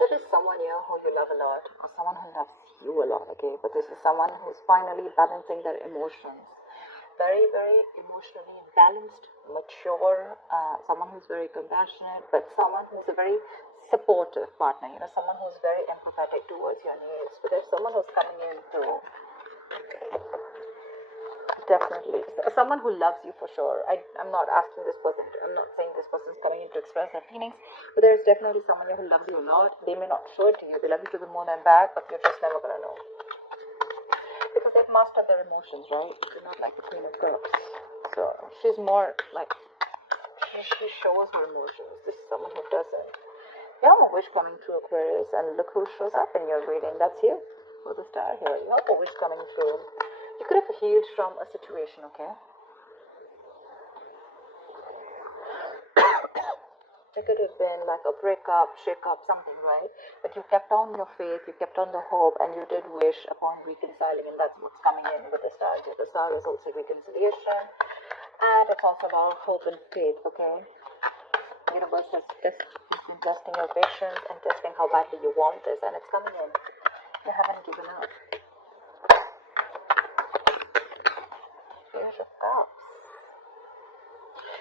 There is someone here who you love a lot, or someone who loves you a lot, okay? But this is someone who's finally balancing their emotions. Very, very emotionally balanced, mature, someone who's very compassionate, but someone who's a very supportive partner, you know, someone who's very empathetic towards your needs. But there's someone who's coming in to definitely someone who loves you for sure. I'm not asking this person, I'm not saying this person's coming in to express their feelings, but there's definitely someone who loves you a lot. They may not show it to you, they love you to the moon and back, but you're just never gonna know because they've mastered their emotions, right? They're not like the Queen of Cups. So she's more like she shows her emotions. This is someone who doesn't. You have a wish coming through, Aquarius, and look who shows up in your reading. That's you. For the star here. You have a wish coming through. You could have healed from a situation, okay? It could have been like a breakup, shake-up, something, right? But you kept on your faith, you kept on the hope, and you did wish upon reconciling, and that's what's coming in with the star. The star is also reconciliation, and it's also about hope and faith, okay? The universe has been testing your patience and testing how badly you want this, and it's coming in. You haven't given up. Page of Cups.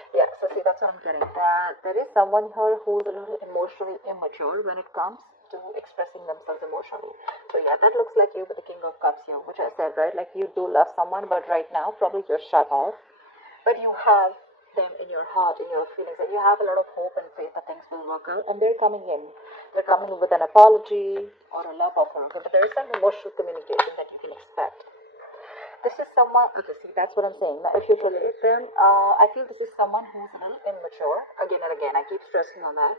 Yeah, so see, that's what I'm getting. There is someone here who's a little emotionally immature when it comes to expressing themselves emotionally. So yeah, that looks like you with the King of Cups here, which I said, right? Like you do love someone, but right now probably you're shut off. But you have them in your heart, in your feelings, and you have a lot of hope and faith that things will work out, and they're coming in. They're coming with an apology or a love offer, okay? But there is some emotional communication that you can expect. This is someone, okay, see, that's what I'm saying. Now, if you relate them, I feel this is someone who's a little immature. Again and again, I keep stressing on that.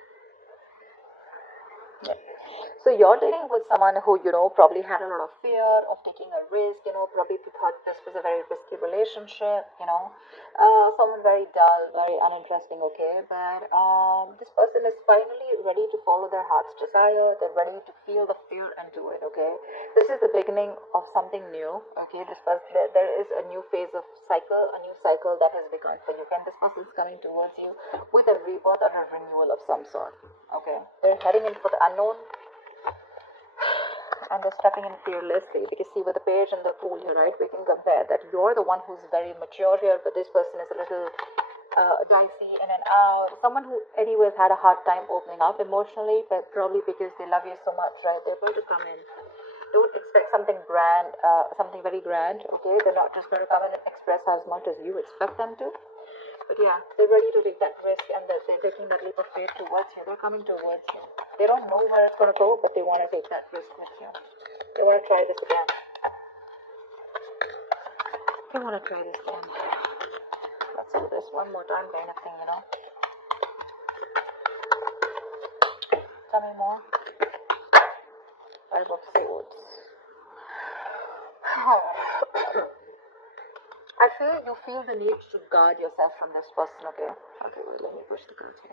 Yeah. So you're dealing with someone who, you know, probably had a lot of fear of taking a risk, you know, probably thought this was a very risky relationship, you know, someone very dull, very uninteresting, okay, but this person is finally ready to follow their heart's desire. They're ready to feel the fear and do it, okay. This is the beginning of something new, okay. This person, there is a new phase of cycle, a new cycle that has begun for you, and this person is coming towards you with a rebirth or a renewal of some sort, okay. They're heading in for the unknown, and they're stepping in fearlessly. Because see, with the page and the fool here, right, we can compare that you're the one who's very mature here, but this person is a little dicey in and out. Someone who anyways had a hard time opening up emotionally, but probably because they love you so much, right? They're going to come in. Don't expect something grand, something very grand, okay? They're not just going to come in and express as much as you expect them to. But yeah, they're ready to take that risk, and they're taking that leap of faith towards you. They're coming towards you. They don't know where it's going to go, but they want to take that risk with you. They want to try this again. They want to try this again. Let's do this one more time kind of thing, you know. Tell me more. Five of Swords. I feel you feel the need to guard yourself from this person, okay? Okay, well, let me push the cards here.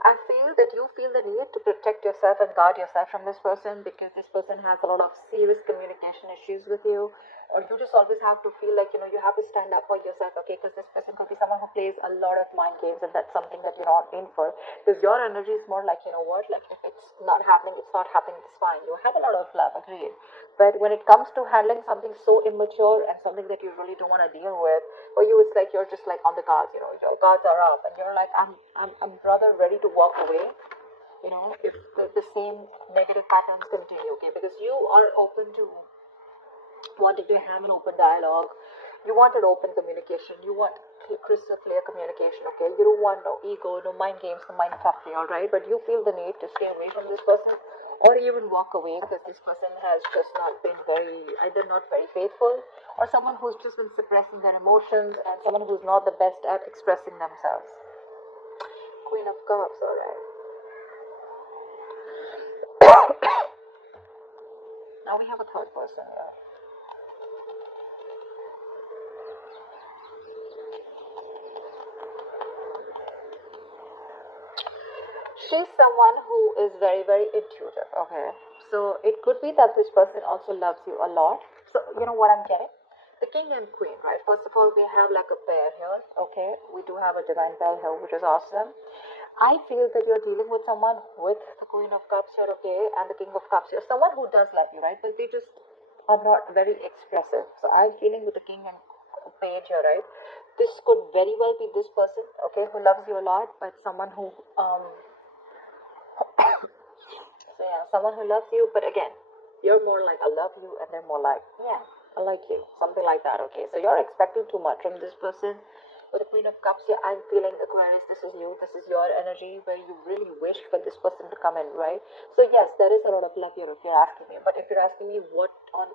I feel that you feel the need to protect yourself and guard yourself from this person because this person has a lot of serious communication issues with you, or you just always have to feel like, you know, you have to stand up for yourself, okay? Because this person could be someone who plays a lot of mind games, and that's something that you're not in for. Because your energy is more like, you know what, like if it's not happening, it's not happening, it's fine. You have a lot of love, agreed. But when it comes to handling something so immature and something that you really don't want to deal with, for you it's like you're just like on the guards, you know, your guards are up, and you're like, I'm rather ready to walk away, you know, if the same negative patterns continue, okay? Because you are open to wanting to have an open dialogue. You want an open communication. You want crystal clear communication, okay? You don't want no ego, no mind games, no mind fuckery, alright? But you feel the need to stay away from this person, or even walk away because this person has just not been either not very faithful, or someone who's just been suppressing their emotions, and someone who's not the best at expressing themselves. Queen of Cups, alright. Now we have a third person here. She's someone who is very, very intuitive, okay? So it could be that this person also loves you a lot. So you know what I'm getting? The king and queen, right? First of all, we have like a pair here, okay? We do have a divine pair here, which is awesome. I feel that you're dealing with someone with the Queen of Cups here, okay, and the King of Cups here. Someone who does love you, right? But they just are not very expressive. So I'm feeling with the King and Page here, right? This could very well be this person, okay, who loves you a lot, but someone who so yeah, someone who loves you, but again, you're more like I love you, and they're more like yeah, I like you, something like that. Okay, so you're expecting too much from this person. With the Queen of Cups here, I'm feeling Aquarius. This is you. This is your energy where you really wish for this person to come in, right? So yes, there is a lot of love here if you're asking me. But if you're asking me what on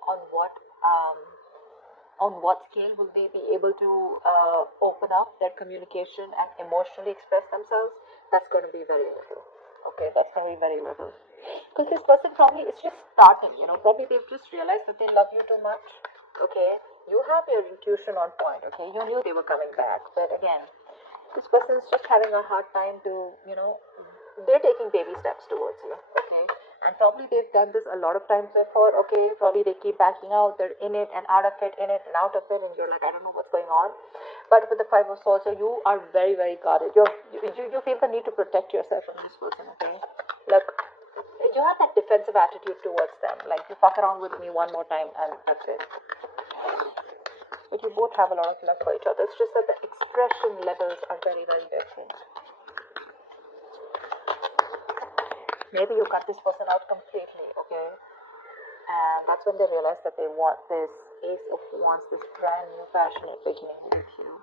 what scale will they be able to open up their communication and emotionally express themselves, that's going to be very little. Okay, that's going to be very little. Because this person probably is just starting, probably they've just realized that they love you too much. Okay, you have your intuition on point. Okay, you knew they were coming back, but again, this person is just having a hard time to, they're taking baby steps towards you, okay? And probably they've done this a lot of times before, okay? Probably they keep backing out, they're in it and out of it, in it and out of it, and you're like, I don't know what's going on. But with the Five of Swords, you are very, very guarded. You feel the need to protect yourself from this person, okay? Look, you have that defensive attitude towards them. Like, you fuck around with me one more time, and that's it. But you both have a lot of love for each other. It's just that the expression levels are very, very different. Maybe you cut this person out completely, okay? And that's when they realize that they want this Ace of Wands, this brand new passionate beginning with you.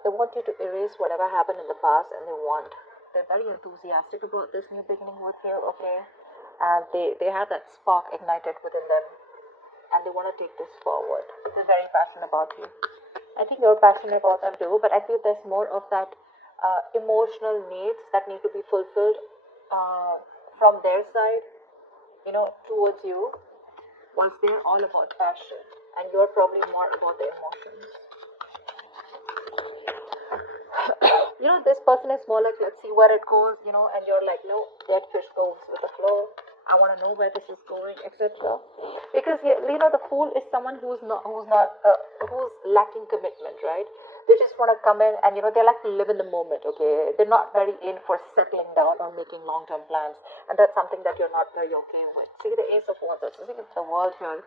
They want you to erase whatever happened in the past, and they're very enthusiastic about this new beginning with you, okay? And they have that spark ignited within them, and they want to take this forward. They're very passionate about you. I think you're passionate about them too, but I feel there's more of that emotional needs that need to be fulfilled from their side, towards you, whilst they're all about passion, and you're probably more about the emotions. This person is more like, let's see where it goes, and you're like, no, dead fish goes with the flow. I want to know where this is going, etc. Because the fool is someone who's lacking commitment, right? They just want to come in and they like to live in the moment. Okay, they're not very in for settling down or making long-term plans, and that's something that you're not very okay with. See the Ace of Wands. See the World here.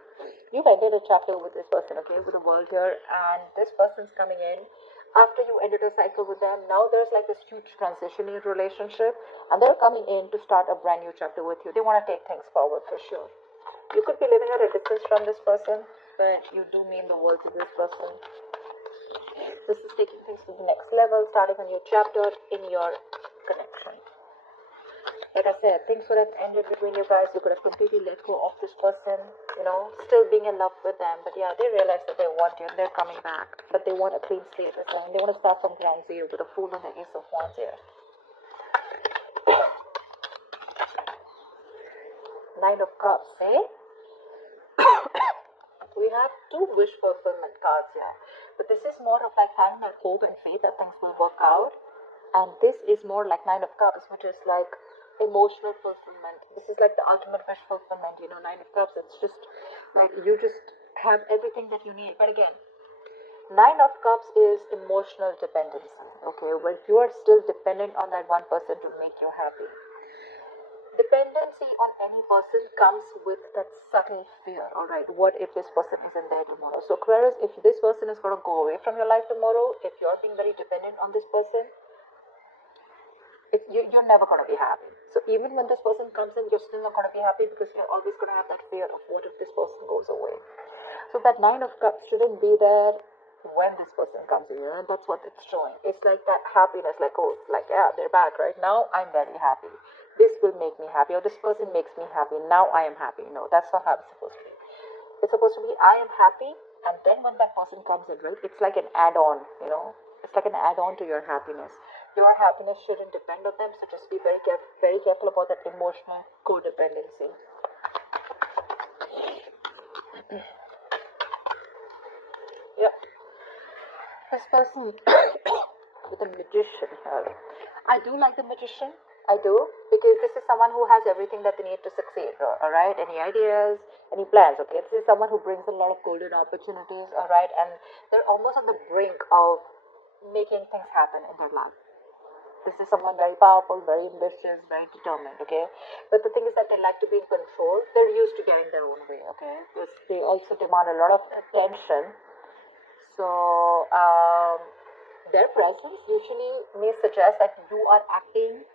You've ended a chapter with this person, okay, with the World here, and this person's coming in after you ended a cycle with them. Now there's like this huge transition in your relationship, and they're coming in to start a brand new chapter with you. They want to take things forward for sure. You could be living at a distance from this person, but you do mean the world to this person. This is taking things to the next level, starting a new chapter in your connection. Like I said, things would have ended between you guys. You could have completely let go of this person, still being in love with them. But yeah, they realize that they want you and they're coming back. But they want a clean slate this time. They want to start from ground zero with a Fool and the Ace of Wands here. Nine of Cups, eh? We have two wish fulfillment cards here. But this is more of like having that hope and faith that things will work out. And this is more like Nine of Cups, which is like emotional fulfillment. This is like the ultimate wish fulfillment, Nine of Cups. It's just like you just have everything that you need. But again, Nine of Cups is emotional dependency, okay, where you are still dependent on that one person to make you happy. Dependency on any person comes with that subtle fear. All right, what if this person isn't there tomorrow? So Aquarius, if this person is going to go away from your life tomorrow, if you're being very dependent on this person, you're never going to be happy. So even when this person comes in, you're still not going to be happy because you're always going to have that fear of what if this person goes away. So that Nine of Cups shouldn't be there when this person comes in, and that's what it's showing. It's like that happiness, like, oh, like, yeah, they're back right now, I'm very happy. This will make me happy, or this person makes me happy, now I am happy. No, that's not how it's supposed to be. It's supposed to be, I am happy, and then when that person comes in, right, it's like an add-on, it's like an add-on to your happiness. Your happiness shouldn't depend on them, so just be very careful about that emotional codependency. Yep. This person with a Magician here. I do like the Magician. I do, because this is someone who has everything that they need to succeed. Alright, any ideas, any plans? Okay, this is someone who brings a lot of golden opportunities. Alright, and they're almost on the brink of making things happen in their life. This is someone very powerful, very ambitious, very determined, okay? But the thing is that they like to be in control. They're used to getting their own way, okay? They also demand a lot of attention. So, their presence usually may suggest that you are acting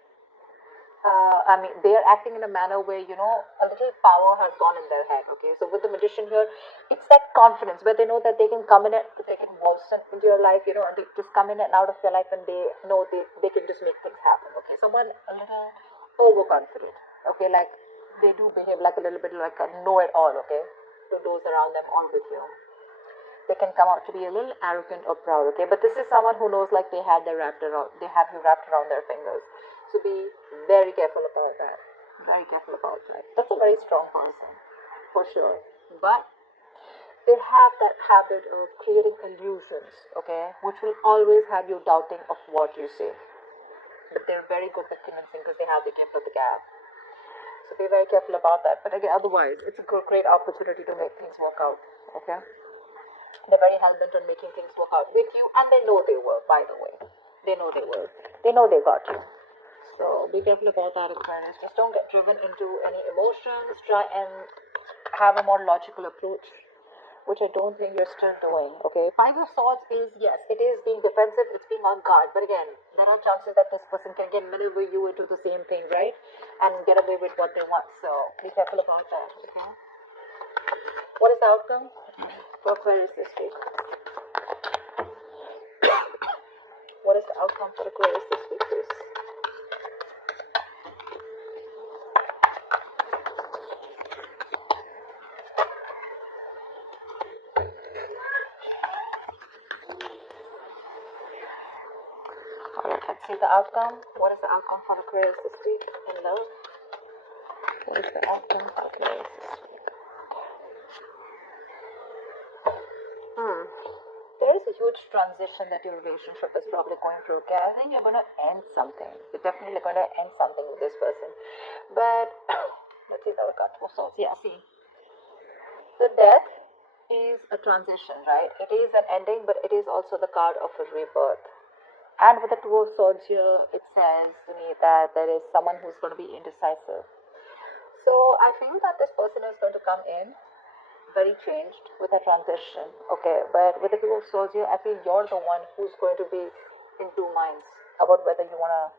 they are acting in a manner where, a little power has gone in their head, okay? So with the magician here, it's that confidence where they know that they can come in and they can waltz into your life, and they just come in and out of your life and they know they can just make things happen, okay? Someone a little overconfident, okay? Like they do behave like a little bit like a know-it-all, okay? To those around them or with you. They can come out to be a little arrogant or proud, okay? But this is someone who knows like they have you wrapped around their fingers. So be very careful about that. Very careful about that. That's a very strong person, for sure. But they have that habit of creating illusions, okay? Which will always have you doubting of what you say. But they're very good at convincing because they have the gift of the gab. So be very careful about that. But again, otherwise, it's a great opportunity to make things work out, okay? They're very hell-bent on making things work out with you, and they know they will, by the way. They know they will. They know they got you. So be careful about that, Aquarius. Just don't get driven into any emotions. Try and have a more logical approach, which I don't think you're still doing, okay? Five of Swords is, yes, it is being defensive, it's being on guard. But again, there are chances that this person can again maneuver you into the same thing, right? And get away with what they want. So be careful about that, okay? What is the outcome for Aquarius this week? What is the outcome for Aquarius this week, please? Alright, let's see the outcome. What is the outcome for Aquarius this week in love? What is the outcome for Aquarius this week? There is a huge transition that your relationship is probably going through, okay? I think you're going to end something. You're definitely going to end something with this person. But, let's see the outcome of Swords. Yeah, see. The death is a transition, right? It is an ending, but it is also the card of a rebirth. And with the Two of Swords here, it says to me that there is someone who's going to be indecisive. So I feel that this person is going to come in very changed with a transition, okay? But with the Two of Swords here, I feel you're the one who's going to be in two minds about whether you want to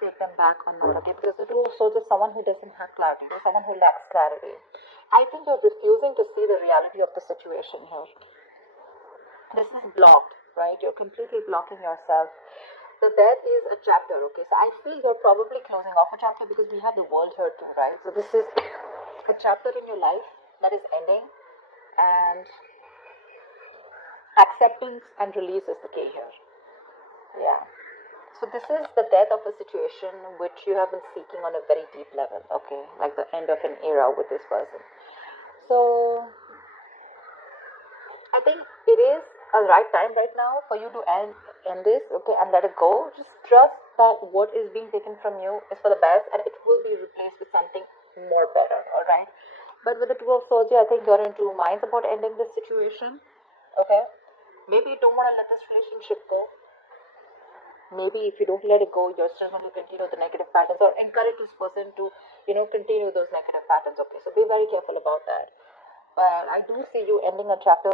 take them back or not, okay? Because the Two of Swords is someone who doesn't have clarity, or someone who lacks clarity. I think you're refusing to see the reality of the situation here. This is blocked, right? You're completely blocking yourself. So that is a chapter, okay? So I feel you're probably closing off a chapter because we have the world here too, right? So this is a chapter in your life that is ending, and acceptance and release is the key here. Yeah. So this is the death of a situation which you have been seeking on a very deep level, okay? Like the end of an era with this person. So I think it is a right time right now for you to end this, okay, and let it go. Just trust that what is being taken from you is for the best, and it will be replaced with something more better, alright? But with the Two of Swords, I think you're in two minds about ending this situation, okay? Maybe you don't want to let this relationship go. Maybe if you don't let it go, you're still going to continue the negative patterns or encourage this person to, continue those negative patterns, okay? So be very careful about that. But I do see you ending a chapter.